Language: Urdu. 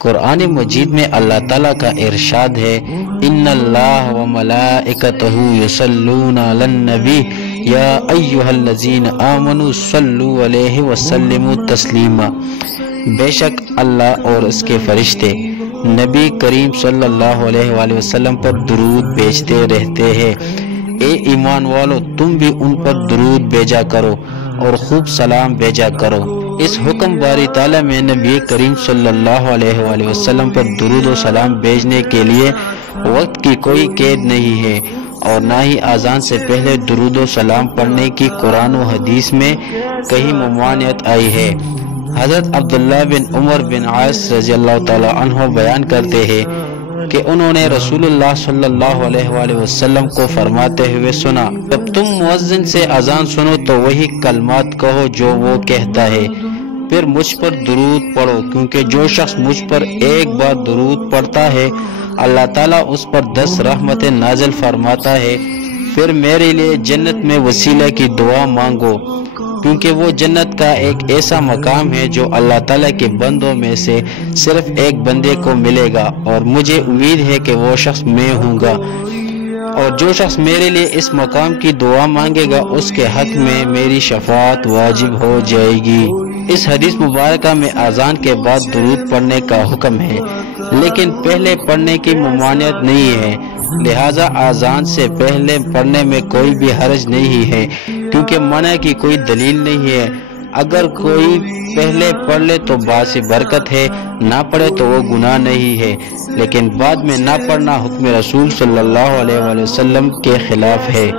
قرآن مجید میں اللہ تعالیٰ کا ارشاد ہے ان اللہ و ملائکتہ یصلون علی النبی یا ایھا الذین آمنوا صلوا علیہ وسلموا تسلیما، بے شک اللہ اور اس کے فرشتے نبی کریم صلی اللہ علیہ وآلہ وسلم پر درود بھیجتے رہتے ہیں۔ اے ایمان والو تم بھی ان پر درود بھیجا کرو اور خوب سلام بھیجا کرو۔ اس حکم باری تعالیٰ میں نبی کریم صلی اللہ علیہ وآلہ وسلم پر درود و سلام بھیجنے کے لیے وقت کی کوئی قید نہیں ہے، اور نہ ہی اذان سے پہلے درود و سلام پڑھنے کی قرآن و حدیث میں کہیں ممانعت آئی ہے۔ حضرت عبداللہ بن عمر بن عاص رضی اللہ تعالی عنہ بیان کرتے ہیں کہ انہوں نے رسول اللہ صلی اللہ علیہ وآلہ وسلم کو فرماتے ہوئے سنا، جب تم مؤذن سے اذان سنو تو وہی کلمات کہو جو وہ کہتا ہے، پھر مجھ پر درود پڑھو، کیونکہ جو شخص مجھ پر ایک بار درود پڑھتا ہے اللہ تعالیٰ اس پر 10 رحمتیں نازل فرماتا ہے۔ پھر میرے لیے جنت میں وسیلہ کی دعا مانگو، کیونکہ وہ جنت کا ایک ایسا مقام ہے جو اللہ تعالیٰ کے بندوں میں سے صرف ایک بندے کو ملے گا، اور مجھے امید ہے کہ وہ شخص میں ہوں گا، اور جو شخص میرے لیے اس مقام کی دعا مانگے گا اس کے حق میں میری شفاعت واجب ہو جائے گی۔ اس حدیث مبارکہ میں اذان کے بعد درود پڑھنے کا حکم ہے، لیکن پہلے پڑھنے کی ممانعت نہیں ہے، لہٰذا اذان سے پہلے پڑھنے میں کوئی بھی حرج نہیں ہے، کیونکہ منع کی کوئی دلیل نہیں ہے۔ اگر کوئی پہلے پڑھ لے تو باعث برکت ہے، نہ پڑھے تو وہ گناہ نہیں ہے، لیکن بعد میں نہ پڑھنا حکم رسول صلی اللہ علیہ وآلہ وسلم کے خلاف ہے۔